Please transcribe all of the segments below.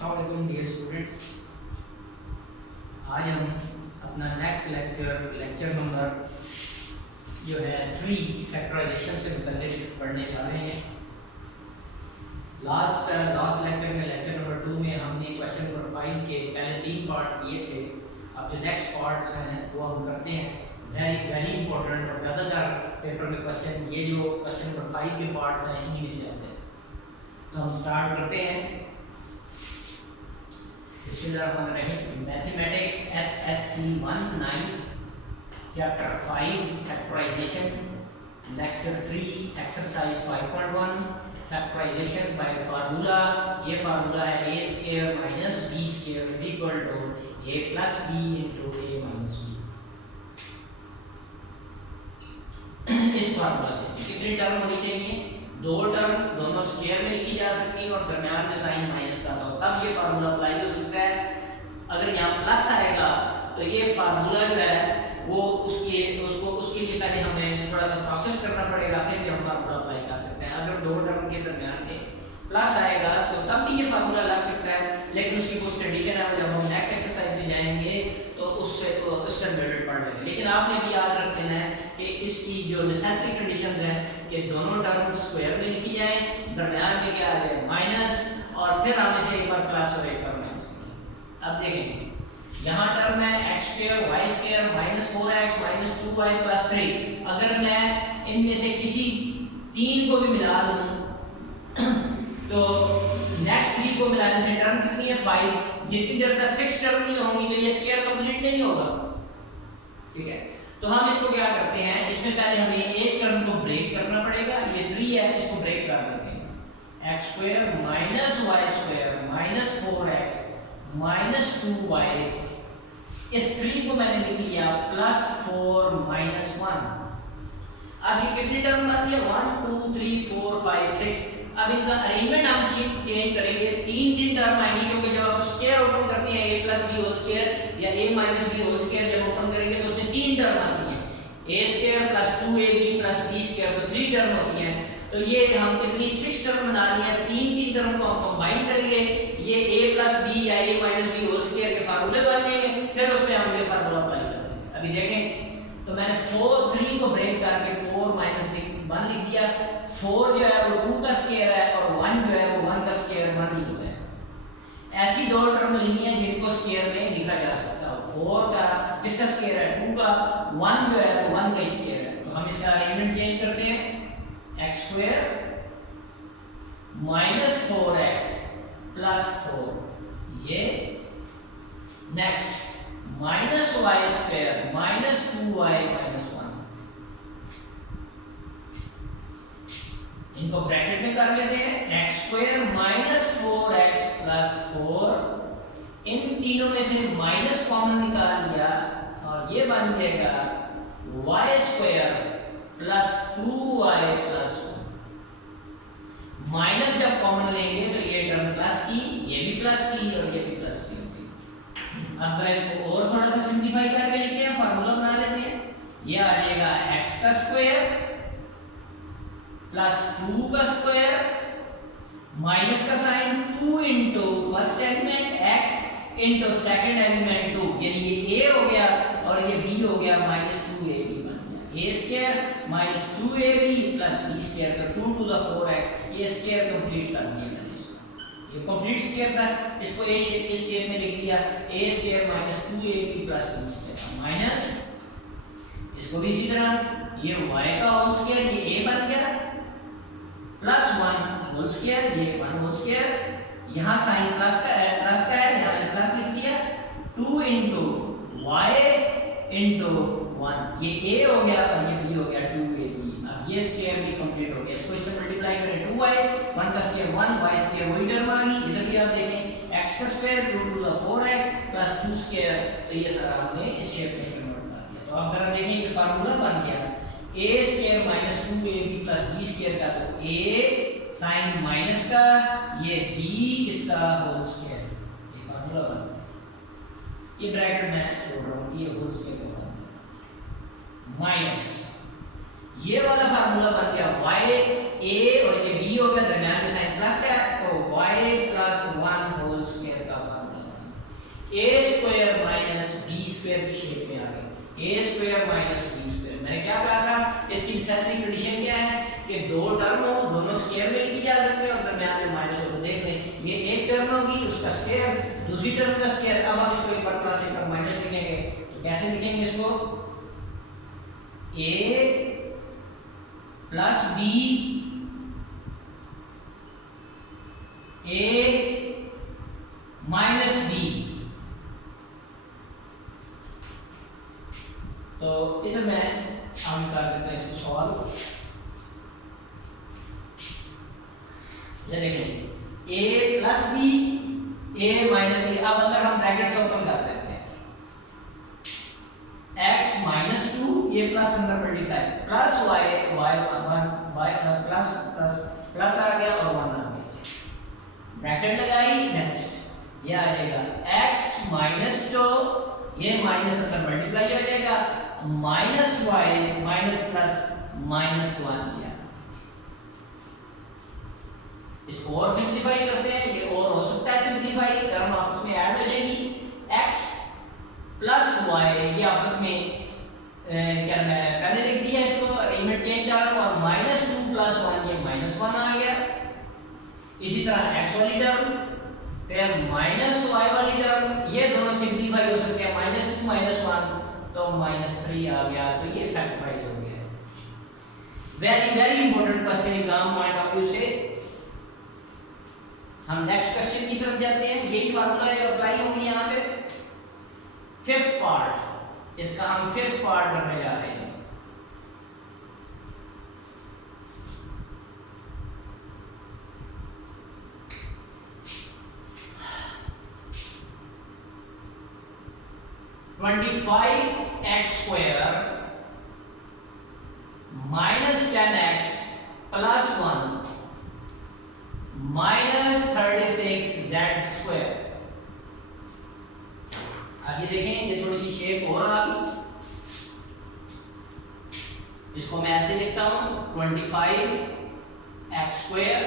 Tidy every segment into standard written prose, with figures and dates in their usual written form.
अस्सलाम dear students, आज हम अपना नेक्स्ट लेक्चर नंबर जो है 3 फैक्टराइजेशन से मुतल्लिक पढ़ने जा रहे हैं। लास्ट लेक्चर में लेक्चर नंबर 2 में हमने क्वेश्चन नंबर 5 के पहले 3 पार्ट किए थे। अब जो नेक्स्ट पार्ट्स हैं वो हम करते हैं। वेरी इंपॉर्टेंट और ज़्यादातर पेपर में क्वेश्चन ये जो क्वेश्चन नंबर 5 के पार्ट्स हैं इन्हीं में से आते हैं। तो हम स्टार्ट करते हैं। Mathematics SSC 1 9 chapter 5 factorisation lecture 3 exercise 5.1 factorisation by formula. ये फार्मूला है a square minus b square is equal to a plus b into a minus b। इस फार्मूला से कितनी टर्म होनी चाहिए? 2 टर्म, दोनों स्क्वायर में लिखी जा सकती है और दरमियान में साइन माइनस का हो, तब ये फार्मूला अप्लाई हो सकता है। अगर यहाँ प्लस आएगा तो ये फार्मूला जो है वो उसके लिए पहले हमें थोड़ा सा प्रोसेस करना पड़ेगा, फिर भी हम फार्मूला अप्लाई कर सकते हैं। अगर 2 टर्म के दरमियान में प्लस आएगा तो तब भी ये फार्मूला लग सकता है, लेकिन उसकी कुछ कंडीशन है, जब हम नेक्स्ट एक्सरसाइज में जाएंगे तो उससे रिलेटेड पढ़ लेंगे। लेकिन आपने भी याद रखना है कि इसकी जो नेसेसरी कंडीशंस हैं कि दोनों टर्म स्क्वायर में लिखी जाए, दरमियान में क्या आ जाए माइनस, और फिर हमें से एक बार प्लस और एक बार माइनस। अब देखें यहाँ टर्म है x square y square minus 4x minus 2y plus 3। अगर मैं इनमें से किसी 3 को भी मिला दूं तो नेक्स्ट 3 को मिलाने से टर्म कितनी है 5। जितनी देर तक 6 टर्म नहीं होंगी तो ये स्क्वायर कंप्लीट नहीं होगा। ठीक है, तो हम इसको क्या करते हैं, इसमें पहले हमें एक टर्म को ब्रेक करना पड़ेगा। ये 3 है, इसको ब्रेक कर देते हैं। x square minus y square minus 4x minus 2y, इस 3 को मैंने लिख लिया प्लस 4 माइनस 1। अब ये कितनी टर्म बन गई? 1 2 3 4 5 6। अब इनका अरेंजमेंट हम चेंज करेंगे। 3 टर्म आएंगी, क्योंकि जब आप स्क्वायर ओपन करते हैं a plus b whole square या a minus b whole square जब ओपन करेंगे तो उसमें 3 टर्म आती हैं। a square plus 2ab plus b square, तो 3 टर्म होती हैं। तो ये हम कितनी 6 टर्म बना रही हैं। 3 टर्म को हम कंबाइन करेंगे, ये a प्लस b या a minus b whole square के फार्मूले बन जाएंगे, फिर उसमें हम ये फार्मूला अप्लाई कर देंगे। अभी देखें तो मैंने 3 को ब्रेक करके 4 माइनस 1 लिख दिया। 4 जो है वो 2 का स्क्वायर है और 1 जो है वो 1 का स्क्वायर 1 लिखता है। ऐसी 2 टर्म लेनी है जिनको स्क्वायर में लिखा जा सकता हो। 4 का किसका स्क्वायर है? 2 का। 1 जो है वो 1 का स्क्वायर है। तो हम इसका अरेंजमेंट चेंज करते हैं। x square minus 4x plus 4, ये next minus y square minus 2y minus 1। इनको ब्रैकेट में कर लेते हैं। x square minus 4x plus 4, इन तीनों में से माइनस कॉमन निकाल लिया और ये बन जाएगा y square plus 2y plus 1। Minus जब कॉमन लेंगे तो ये टर्म प्लस की, ये भी प्लस की और ये भी प्लस की होगी। अब जरा इसको और थोड़ा सा सिंपलीफाई करके लिखते हैं, फार्मूला बना लेते हैं। ये आ जाएगा x का स्क्वायर प्लस 2 का स्क्वायर माइनस का sign 2 into first element x into second element 2, यानी ये a हो गया और ये b हो गया माइनस 2ab बन गया। a square minus 2ab plus b square का 2 टू द 4x, ये स्क्वायर कंप्लीट कर दिया मैंने इसको। ये कंप्लीट स्क्वायर था, इसको इस शेप में लिख दिया। a square minus 2ab plus b square minus, इसको भी इसी तरह ये y का होल स्क्वायर, ये a बन गया प्लस 1 होल स्क्वायर, ये 1 होल स्क्वायर। यहाँ साइन प्लस का है, यहाँ प्लस लिख दिया। 2 इंटू y इंटू 1, ये a हो गया और ये b हो गया 2ab। अब ये स्क्वायर भी कंप्लीट हो गया। इसको इससे मल्टीप्लाई करें 2y, 1 का स्क्वायर 1, y स्क्वायर वही टर्म आ गई। इधर भी आप देखें x का square 2 to the 4x plus 2 square, तो ये सारा हमने इस शेप में कन्वर्ट कर दिया। तो आप जरा देखें ये फार्मूला बन गया a square minus 2ab plus b square का, तो a साइन माइनस का, ये b इसका होल स्क्वायर, ये फार्मूला बन गया। ये ब्रैकेट में छोड़ रहा हूँ, ये होल स्क्वायर का फार्मूला माइनस ये वाला फार्मूला बन गया y a और ये b हो गया, दरमियान में साइन प्लस का, तो y प्लस 1 होल स्क्वायर का फार्मूला बना। ए स्क्वायर माइनस बी स्क्वायर की शेप में आ गई। ए स्क्वायर माइनस बी स्क्वायर, मैंने क्या कहा था, इसकी नेसेसरी कंडीशन क्या है कि दो टर्म हो, दोनों स्क्वायर में लिखी जा सकते हैं और दरमियान में माइनस हो। तो देख लें, ये एक टर्म होगी उसका स्क्वायर, दूसरी टर्म का स्क्वायर। अब हम इसको एक बार प्लस एक बार माइनस लिखेंगे, तो कैसे लिखेंगे इसको, ए प्लस बी ए माइनस बी। तो इधर मैं हम कर देते हैं इसको सॉल्व। ये देखिए ए प्लस बी ए माइनस बी। अब अंदर हम ब्रैकेट्स ओपन कर देते हैं, x माइनस 2 ये प्लस अंदर multiply plus y y 1 y plus plus plus आ गया और 1 आ गया, ब्रैकेट लगाई। नेक्स्ट ये आ जाएगा x माइनस 2 ये माइनस अंदर मल्टीप्लाई हो जाएगा minus y minus plus minus 1 किया। इसको और सिंपलीफाई करते हैं, ये और हो सकता है सिंपलीफाई, टर्म आपस में ऐड हो जाएगी। x प्लस y ये आपस में क्या मैं पहले लिख दिया, इसको अरेंजमेंट चेंज कर रहा हूं, और माइनस 2 प्लस 1 ये माइनस 1 आ गया। इसी तरह x वाली टर्म फिर माइनस y वाली टर्म, ये दोनों सिंपलीफाई हो सकते हैं, माइनस 2 माइनस 1 तो माइनस 3 आ गया। तो ये फैक्टराइज हो गया। Very very important question exam point of view से। हम नेक्स्ट क्वेश्चन की तरफ जाते हैं। यही फार्मूला अप्लाई होंगे यहाँ पे। फिफ्थ पार्ट, इसका हम फिफ्थ पार्ट करने जा रहे हैं। x square minus 10x plus 1 minus 36z square. अब ये देखें, ये थोड़ी सी शेप और आ गई। इसको मैं ऐसे लिखता हूं 25x square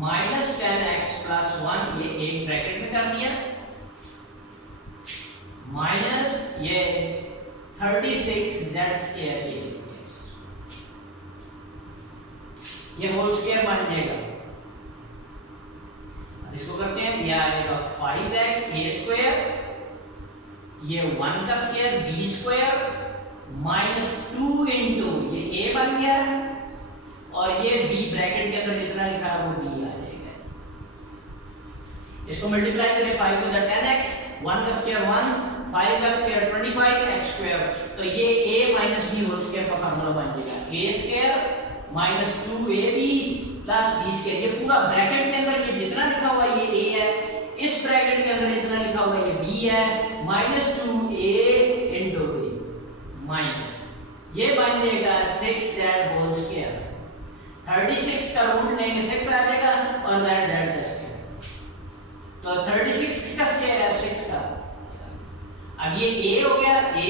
minus 10x plus 1 ये एक ब्रैकेट में कर दिया माइनस ये 36z स्क्वायर ये होल स्क्वायर बन जाएगा। इसको करते हैं, यह आ जाएगा 5x a स्क्वायर, ये 1 का square b square minus 2 into ये a बन गया और ये b ब्रैकेट के अंदर जितना लिखा है वो b आ जाएगा। इसको मल्टीप्लाई करें 5 टू द 10x, 1 का स्क्वायर 1, 5 का स्क्वायर 25x स्क्वायर, तो ये a minus b whole square का फार्मूला बन जाएगा। a square minus 2ab plus b square, ये पूरा ब्रैकेट के अंदर ये जितना लिखा हुआ है ये a है, इस ब्रैकेट के अंदर जितना लिखा हुआ है ये b है, minus 2a into b minus ये बन जाएगा 6z होल स्क्वायर। 36 का रूट लेंगे 6 आ जाएगा और z का स्क्वायर, तो 36 किसका स्क्वायर है 6 का। अब ये a हो गया, a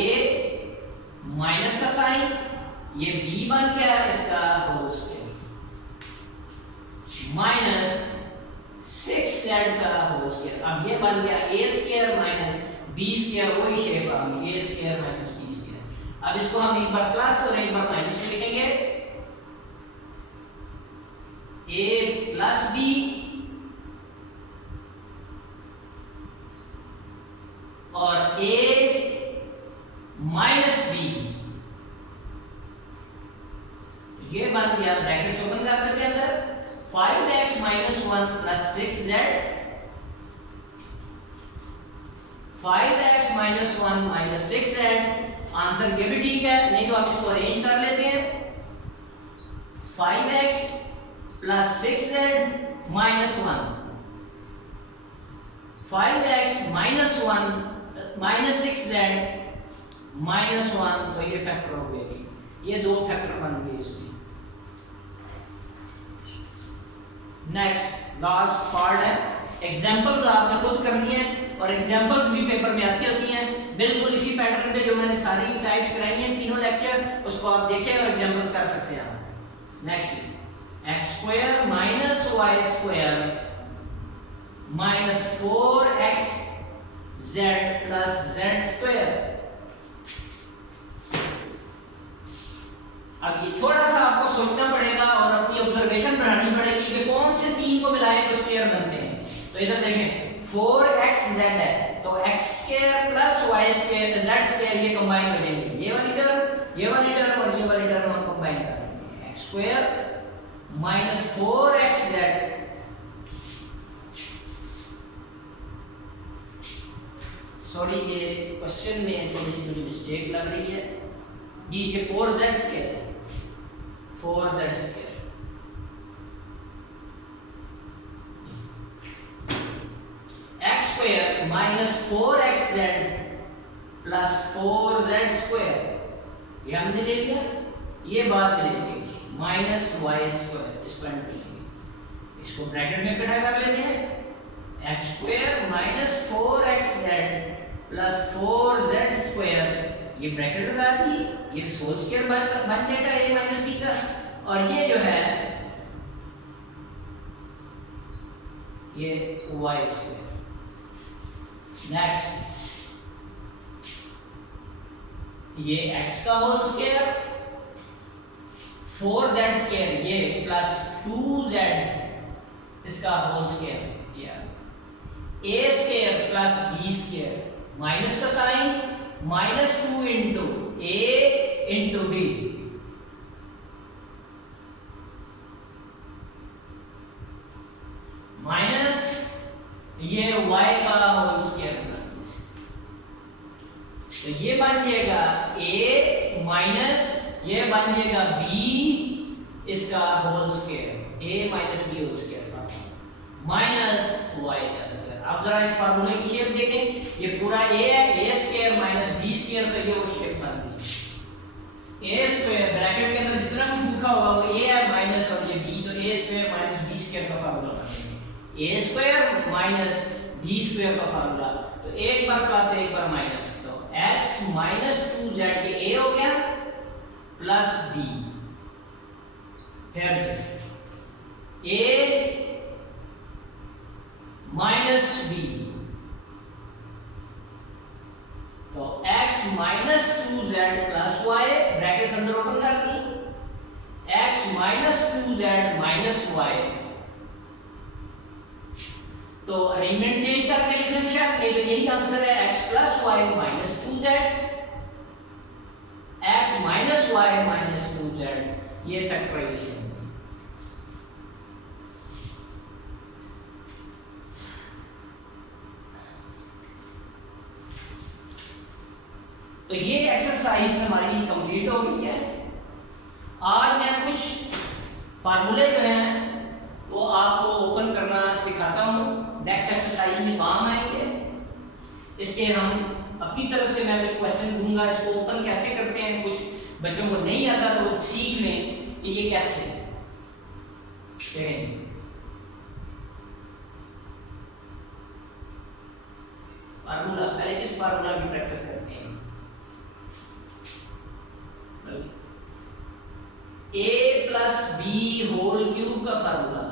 माइनस का साइन, ये b बन गया इसका होल स्क्वायर माइनस 6z का होल स्क्वायर। अब ये बन गया a square minus b square, वही शेप आ गई a square minus b square. अब इसको हम एक बार प्लस और एक बार माइनस लिखेंगे, a प्लस b और a माइनस b, ये बन गया। ब्रैकेट्स ओपन कर देते हैं अंदर 5x minus 1 plus 6z, 5x minus 1 minus 6z। Answer ये भी ठीक है, नहीं तो आप इसको अरेंज कर लेते हैं 5x plus 6z minus 1, 5x minus 1 minus 6z minus 1, तो ये फैक्टर हो गए, ये दो फैक्टर बन गए इसके। नेक्स्ट लास्ट पार्ट है, एग्जांपल्स आपने खुद करनी है और एग्जांपल्स भी पेपर में आती होती हैं बिल्कुल इसी पैटर्न पे जो मैंने सारी टाइप्स कराई हैं तीनों लेक्चर, उसको आप देखें और एग्जांपल्स कर सकते हैं आप। Next x square minus y square minus 4x Z plus Z square. अब ये थोड़ा सा आपको सोचना पड़ेगा और अपनी ऑब्जर्वेशन बढ़ानी पड़ेगी कि कौन से तीन को मिलाएं तो स्क्वायर बनते हैं। तो इधर देखें 4x z है तो x square plus y square z square ये कंबाइन हो जाएंगे, ये वाली टर्म और ये वाली टर्म हम कंबाइन कर लेते हैं। x square minus 4x z sorry ये क्वेश्चन में थोड़ी सी मुझे मिस्टेक लग रही है जी, ये 4z square 4z square x square minus 4xz plus 4z square ये हमने ले लिया, ये बात में लेंगे माइनस y स्क्वायर इस पॉइंट पे लेंगे, इसको ब्रैकेट में इकट्ठा कर लेते हैं। x square minus 4xz plus 4z square ये ब्रैकेट लगा दी, ये होल स्क्वायर बन जाएगा a माइनस b का, और ये जो है ये y स्क्वायर। नेक्स्ट ये x का होल स्क्वायर 4z स्क्वायर ये प्लस 2z इसका whole square, a square plus b square minus का sign minus 2 into a into b minus ये y का होल स्क्वायर तो ये बन जाएगा a माइनस ये बन जाएगा b इसका whole square a minus b whole square minus y का स्क्वायर। अब जरा इस फार्मूले की शेप देखें, ये पूरा a है, a square minus b square तो ये वो शेप बनती है। a स्क्वायर ब्रैकेट के अंदर जितना कुछ लिखा होगा वो a है माइनस और ये b, तो a square minus b square का फार्मूला बनेगा a square minus b square का फार्मूला। तो एक बार प्लस एक बार माइनस, तो x माइनस 2z ये a हो गया प्लस b, फिर a माइनस b तो x minus 2z plus y bracket अंदर ओपन कर दी, x minus 2z minus y तो अरेंजमेंट चेंज करके लिख लें शायद, नहीं तो यही आंसर है x plus y minus 2z x minus y minus 2z ये फैक्टराइजेशन। तो ये एक्सरसाइज हमारी कंप्लीट हो गई है। आज मैं कुछ फार्मूले जो हैं वो आपको ओपन करना सिखाता हूँ, नेक्स्ट एक्सरसाइज में काम आएंगे। इसके हम अपनी तरफ से मैं कुछ क्वेश्चन दूंगा, इसको ओपन कैसे करते हैं, कुछ बच्चों को नहीं आता तो सीख लें कि ये कैसे है। फार्मूला पहले इस फार्मूला की प्रैक्टिस करते हैं। a plus b whole cube का फार्मूला,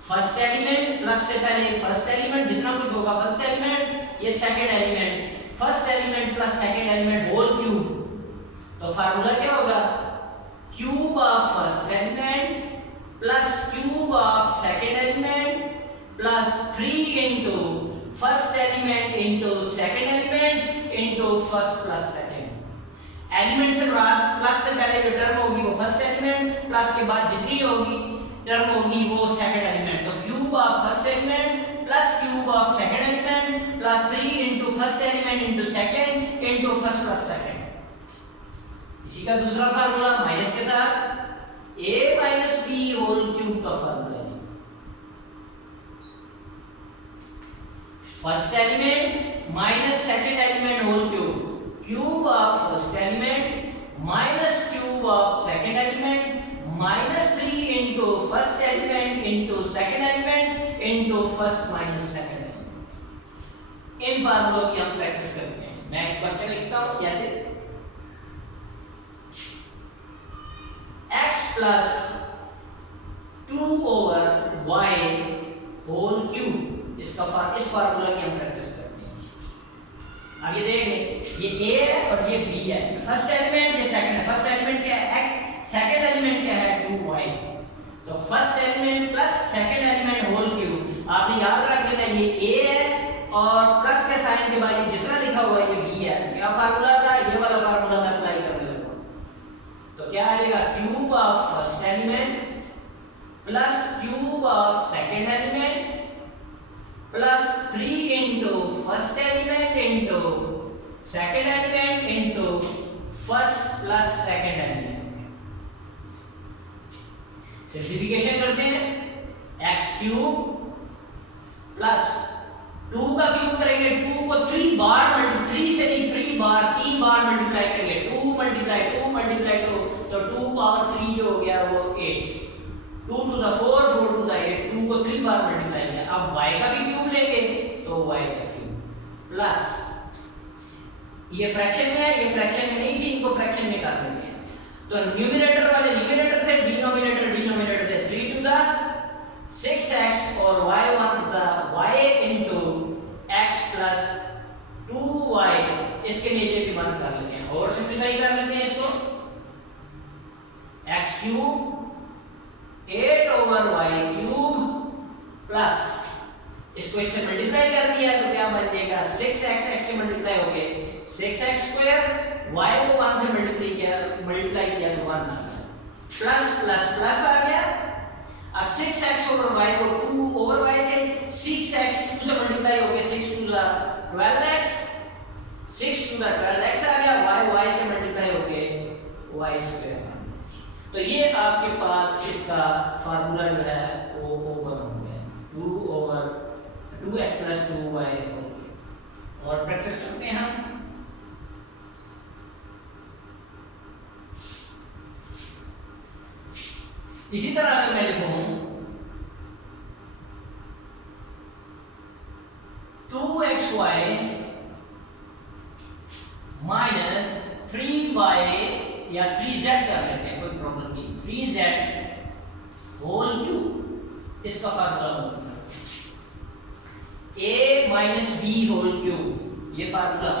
फर्स्ट एलिमेंट प्लस से पहले फर्स्ट एलिमेंट जितना कुछ होगा फर्स्ट एलिमेंट, ये second element, first element plus second element whole cube, तो फार्मूला क्या होगा cube of first element plus cube of second element plus 3 into first element into second element into first plus second. Element से plus से पहले जो term होगी वो first element, plus के बाद जितनी होगी टर्म होगी वो सेकंड एलिमेंट, तो cube of first element plus cube of second element plus 3 into first element into second into first plus second. इसी का दूसरा फार्मूला माइनस के साथ a minus b whole cube का फार्मूला है, first element minus second element whole cube, cube of first element minus cube of second element minus 3 into first element into second element into first minus second element. इन फार्मूलों की हम practice करते हैं। मैं एक question लिखता हूं जैसे x plus 2 over y whole cube, इसका इस फार्मूला की हम प्रैक्टिस करते हैं। आगे देखेंगे ये a है और ये b है, ये फर्स्ट एलिमेंट ये सेकंड है। फर्स्ट एलिमेंट क्या है x, सेकंड एलिमेंट क्या है 2y। तो first element plus second element whole cube, आपने याद रख लेना ये a है और प्लस के साइन के बाद ये जितना लिखा हुआ है ये b है। तो क्या फार्मूला था, ये वाला फार्मूला मैं अप्लाई करने लगा। तो क्या आएगा, cube of first element plus cube of second element plus 3 into first element into second element into first plus second element। Simplification करते हैं, x क्यूब प्लस 2 का क्यूब करेंगे, 2 को 3 बार 3 से नहीं 3 बार 3 बार मल्टीप्लाई करेंगे, 2 मल्टीप्लाई 2 मल्टीप्लाई 2 तो 2 पावर 3 जो हो गया वो 8, 2 to the 4 4 to the 8, 2 को 3 बार मल्टीप्लाई किया। अब y का भी क्यूब लेंगे तो y का क्यूब प्लस ये फ्रैक्शन में है, ये फ्रैक्शन में नहीं थी, इनको फ्रैक्शन में कर लेते हैं। तो न्यूमरेटर वाले न्यूमरेटर से, डिनोमिनेटर से 3 to the 6x और y1 to the y into x plus 2y, इसके नीचे भी बंद कर लेते हैं और सिंपलीफाई कर लेते हैं इसको। x cube 8 over y cube plus इसको इससे मल्टीप्लाई कर दिया तो क्या बन जाएगा 6x, x से मल्टीप्लाई हो गए 6x स्क्वायर, y को 1 से मल्टीप्लाई किया तो 1 आ गया, प्लस प्लस प्लस आ गया। अब 6x over y को 2 over y से 6x 2 से मल्टीप्लाई हो गया, 6 to the 12x, 6 to the 12x आ गया, y से मल्टीप्लाई हो गए y स्क्वायर। तो ये आपके पास इसका फार्मूला जो है वो ओपन हो गया 2 over 2x plus 2y हो गया। और प्रैक्टिस करते हैं हम। इसी तरह अगर मैं लिखूं 2xy माइनस 3y या 3z कर लेते हैं, कोई प्रॉब्लम नहीं, 3z होल क्यूब, इसका फार्मूला होगा a minus b whole cube, ये formula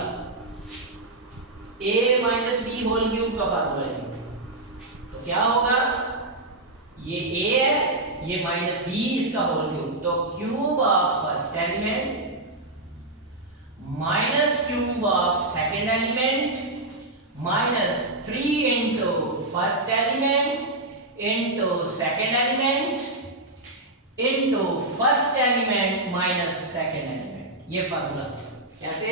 a minus b whole cube का फार्मूला है। तो क्या होगा, ये a है, ये माइनस b इसका होल क्यूब, तो cube of first element minus cube of second element minus 3 into first element into second element into first element minus second element, ये फार्मूला कैसे,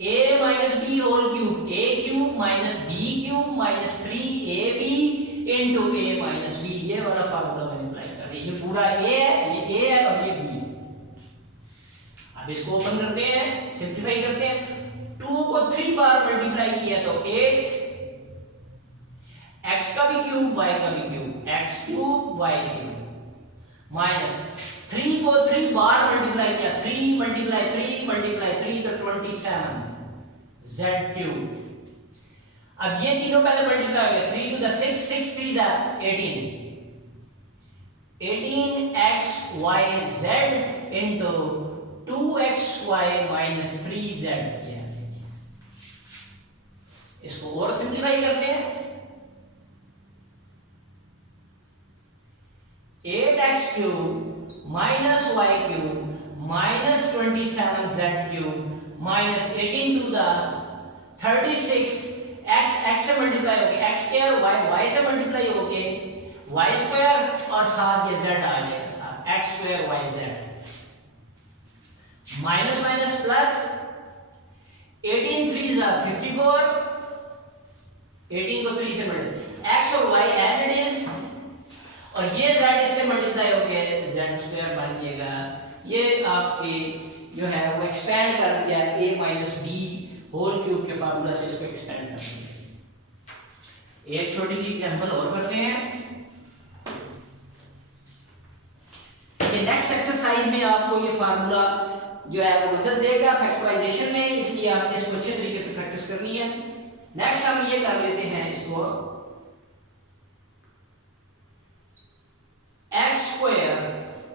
a minus b whole cube, a cube minus b cube minus 3ab into a minus b, ये वाला formula मैंने apply कर दिया। ये पूरा a है, ये a है और ये b। अब इसको ओपन करते हैं, सिंप्लीफाई करते हैं। 2 को 3 बार मल्टीप्लाई किया तो 8, x का भी क्यूब y का भी cube, x cube y cube minus 3 को 3 बार मल्टीप्लाई किया, 3 मल्टीप्लाई 3 तो 27 z क्यूब। अब ये तीनों पहले मल्टीप्लाई हो गया, 3 to the 6 6 3 the 18 into 2xy minus 3z। इसको और सिंप्लीफाई करते हैं, 8x cube minus y cube minus 27z cube minus 18 to the 36, x से मल्टीप्लाई हो गया, x स्क्वायर y से मल्टीप्लाई हो गया y स्क्वायर और साथ ये z आ जाएगा, साथ x square y z minus minus plus 18 3 जा 54, 18 को 3 से मल्टीप्लाई, x और y एज इट इज और ये z इससे मल्टीप्लाई हो गया z स्क्वायर बन जाएगा। ये आपके जो है वो एक्सपेंड कर दिया a minus b whole cube के फार्मूला से, इसको एक्सपेंड कर दिया। एक छोटी सी एग्जांपल और करते हैं। ये नेक्स्ट एक्सरसाइज में आपको ये फार्मूला जो है वो मदद देगा फैक्टराइजेशन में, इसलिए आपने इसको अच्छे तरीके से प्रैक्टिस करनी है। नेक्स्ट हम ये कर लेते हैं, इसको x स्क्वायर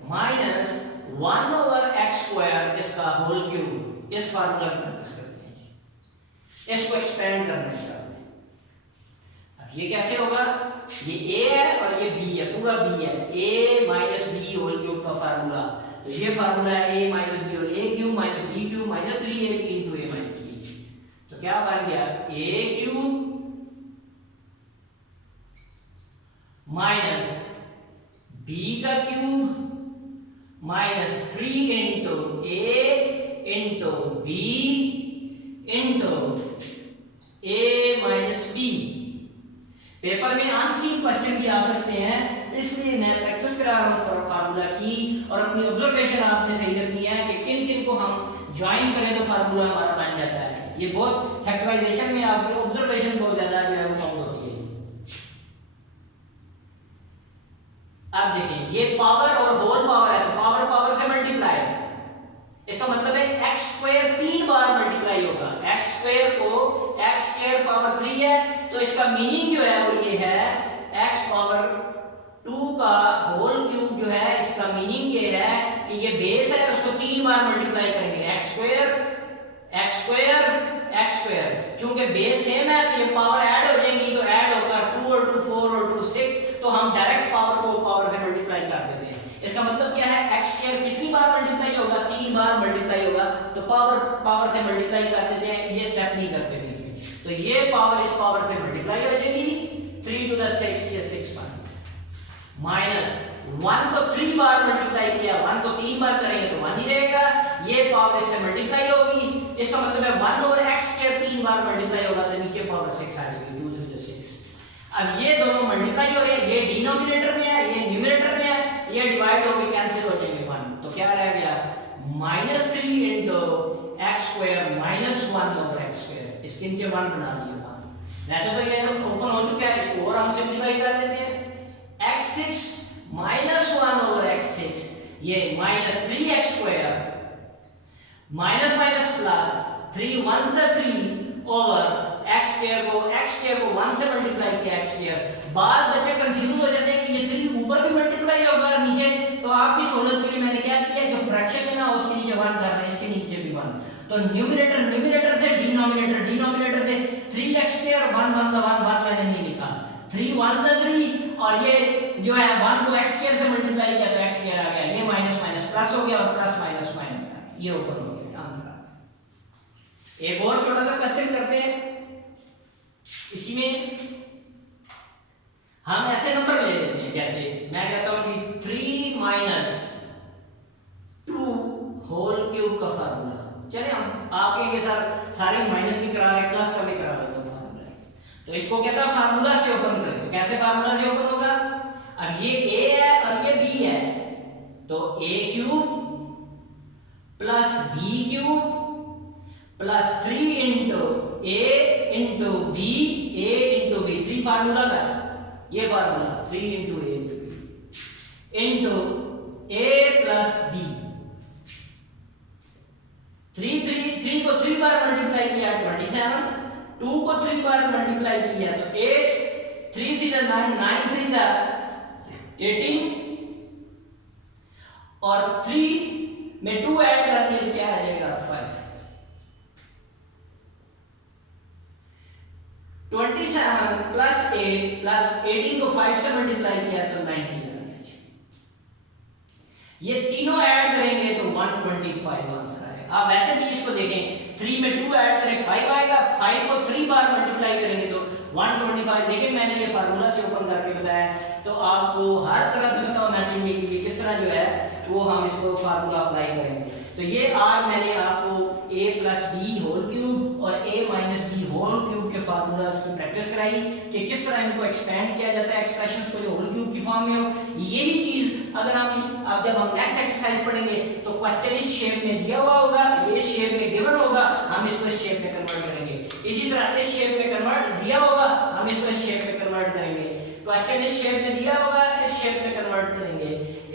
माइनस 1/x² इसका होल क्यूब। इस फार्मूला की प्रैक्टिस करते हैं, इसको एक्सपेंड करना है। अब ये कैसे होगा, ये a है और ये b है, पूरा b है, a minus b whole cube का फार्मूला। तो ये फार्मूला है a माइनस b और a cube minus b cube minus 3ab into a minus b। तो क्या बन गया, a क्यूब माइनस b का cube minus 3 into a into b into a minus b। Paper में अनसीन क्वेश्चन भी आ सकते हैं, इसलिए मैं प्रैक्टिस करा रहा हूँ फार्मूला की, और अपनी ऑब्जर्वेशन आपने सही रखनी है कि किन किन को हम ज्वाइन करें तो फार्मूला हमारा बन जाता है। ये बहुत फैक्टराइजेशन में आपकी ऑब्जर्वेशन बहुत ज्यादा जो है वो काउंट होती है। अब देखिए ये पावर और होल पावर है, तो पावर पावर से मल्टीप्लाई, इसका मतलब है x² 3 बार मल्टीप्लाई होगा। x² को x² पावर 3 है, तो इसका मीनिंग जो है वो ये है x पावर 2 का होल क्यूब जो है, इसका मीनिंग ये है कि ये बेस है, उसको 3 बार मल्टीप्लाई करेंगे, x²। चूंकि बेस सेम है तो ये पावर ऐड हो जाएंगी, तो ऐड होगा 2 और 2 4 और 2 6, तो हम डायरेक्ट पावर को पावर से मल्टीप्लाई कर देते हैं। इसका मतलब क्या है, x² कितनी बार मल्टीप्लाई होगा, 3 बार मल्टीप्लाई होगा, तो पावर से मल्टीप्लाई कर देते हैं, ये स्टेप नहीं करते बीच में। तो ये पावर इस पावर से मल्टीप्लाई हो जाएगी, 3 to the 6, ये 6 बन माइनस 1 को 3 बार मल्टीप्लाई किया, 1 को 3 बार करेंगे तो 1 ही रहेगा, ये पावर इससे मल्टीप्लाई होगी, इसका मतलब है 1/x² 3 बार मल्टीप्लाई होगा, तो नीचे पावर 6 आ जाएगी, 2 to the 6। अब ये दोनों मल्टीप्लाई हो रहे हैं, ये डिनोमिनेटर में है, ये न्यूमरेटर में है, ये डिवाइड होकर कैंसिल हो जाएंगे 1, तो क्या रह गया, -3 into x² माइनस 1/x²। इसके नीचे 1 बना दिया। वैसे तो ये ओपन हो चुका है, इसको और हम सिंपलीफाई कर देते हैं, x6 माइनस 1/x6, ये minus 3x² minus minus plus 3 1s the 3 over x² को 1 से मल्टीप्लाई किया, x²। बाद बच्चे कंफ्यूज हो जाते हैं कि ये 3 ऊपर भी मल्टीप्लाई होगा और नीचे, तो आपकी सहूलियत के लिए मैंने क्या किया, जो फ्रैक्शन है ना उसके नीचे 1 कर रहे हैं, इसके नीचे भी 1, तो न्यूमरेटर से डिनोमिनेटर से 3x² 1 1 का 1 मैंने नहीं लिखा, 3 1 the 3, और ये जो है 1 को x² से मल्टीप्लाई किया तो x² आ गया, ये माइनस माइनस प्लस हो गया और प्लस माइनस माइनस, ये ऊपर हो गया। एक और छोटा सा क्वेश्चन करते हैं, इसमें हम ऐसे नंबर ले लेते हैं, जैसे मैं कहता हूं कि 3 - 2 होल क्यूब का फार्मूला। चलिए हम आपके साथ सारे माइनस भी करा रहे, प्लस का भी करा रहे, तो फार्मूला, तो इसको कहता है फार्मूला से ओपन करें, तो कैसे फार्मूला से ओपन होगा, अब ये a है और ये b है, तो a³ plus b³ plus 3 into a into b, a into b, 3 formula का ये formula, 3 into a into b into a plus b, 3 को 3 बार मल्टीप्लाई किया 27, 2 को 3 बार मल्टीप्लाई किया तो 8, 3 3 9, 9 3 18, और 3 में 2 ऐड कर दिया तो क्या आ जाएगा 5। 27 प्लस 8 प्लस 18 को 5 से मल्टीप्लाई किया तो 90 आ गया। ये तीनों ऐड करेंगे तो 125 आंसर आएगा। आप वैसे भी इसको देखें, 3 में 2 ऐड करें 5 आएगा, 5 को 3 बार मल्टीप्लाई करेंगे तो 125। लेकिन मैंने ये फार्मूला से ओपन करके बताया, तो आपको हर तरह से पता होना चाहिए कि ये किस तरह जो है वो हम इसको फार्मूला अप्लाई करेंगे। तो ये आज मैंने आपको a plus b whole cube और a minus b whole cube के फार्मूलाज की प्रैक्टिस कराई कि किस तरह इनको एक्सपेंड किया जाता है एक्सप्रेशंस को जो होल क्यूब की फॉर्म में हो। यही चीज अगर अब जब हम नेक्स्ट एक्सरसाइज पढ़ेंगे तो क्वेश्चन इस शेप में दिया हुआ होगा, ये इस शेप में गिवन होगा, हम इसको इस शेप में कन्वर्ट करेंगे। इसी तरह इस शेप में कन्वर्ट दिया होगा, हम इसको इस शेप में कन्वर्ट करेंगे। क्वेश्चन इस शेप में दिया होगा, इस शेप में कन्वर्ट करेंगे,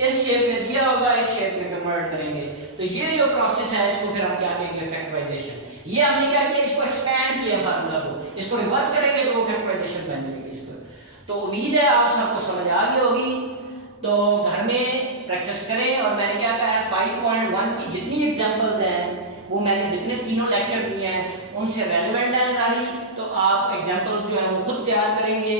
इस शेप में दिया होगा, इस शेप में कन्वर्ट करेंगे। तो ये जो प्रोसेस है इसको फिर हम क्या कहेंगे फैक्टराइजेशन। ये हमने क्या किया, इसको एक्सपेंड किया फार्मूला को, इसको रिवर्स करेंगे तो वो फैक्टराइजेशन बन जाएगी इसको। तो उम्मीद है आप सबको समझ आ गई होगी। तो घर में प्रैक्टिस करें। और मैंने क्या कहा है 5.1 की जितनी एग्जांपल्स हैं वो मैंने जितने तीनों लेक्चर दिए हैं उनसे रेलेवेंट है सारी, तो आप एग्जांपल्स जो है वो खुद तैयार करेंगे।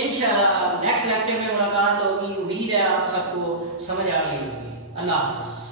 इंशाल्लाह नेक्स्ट लेक्चर में मुलाकात होगी। उम्मीद है आप सबको समझ आ गई होगी। अल्लाह हाफ़िज़।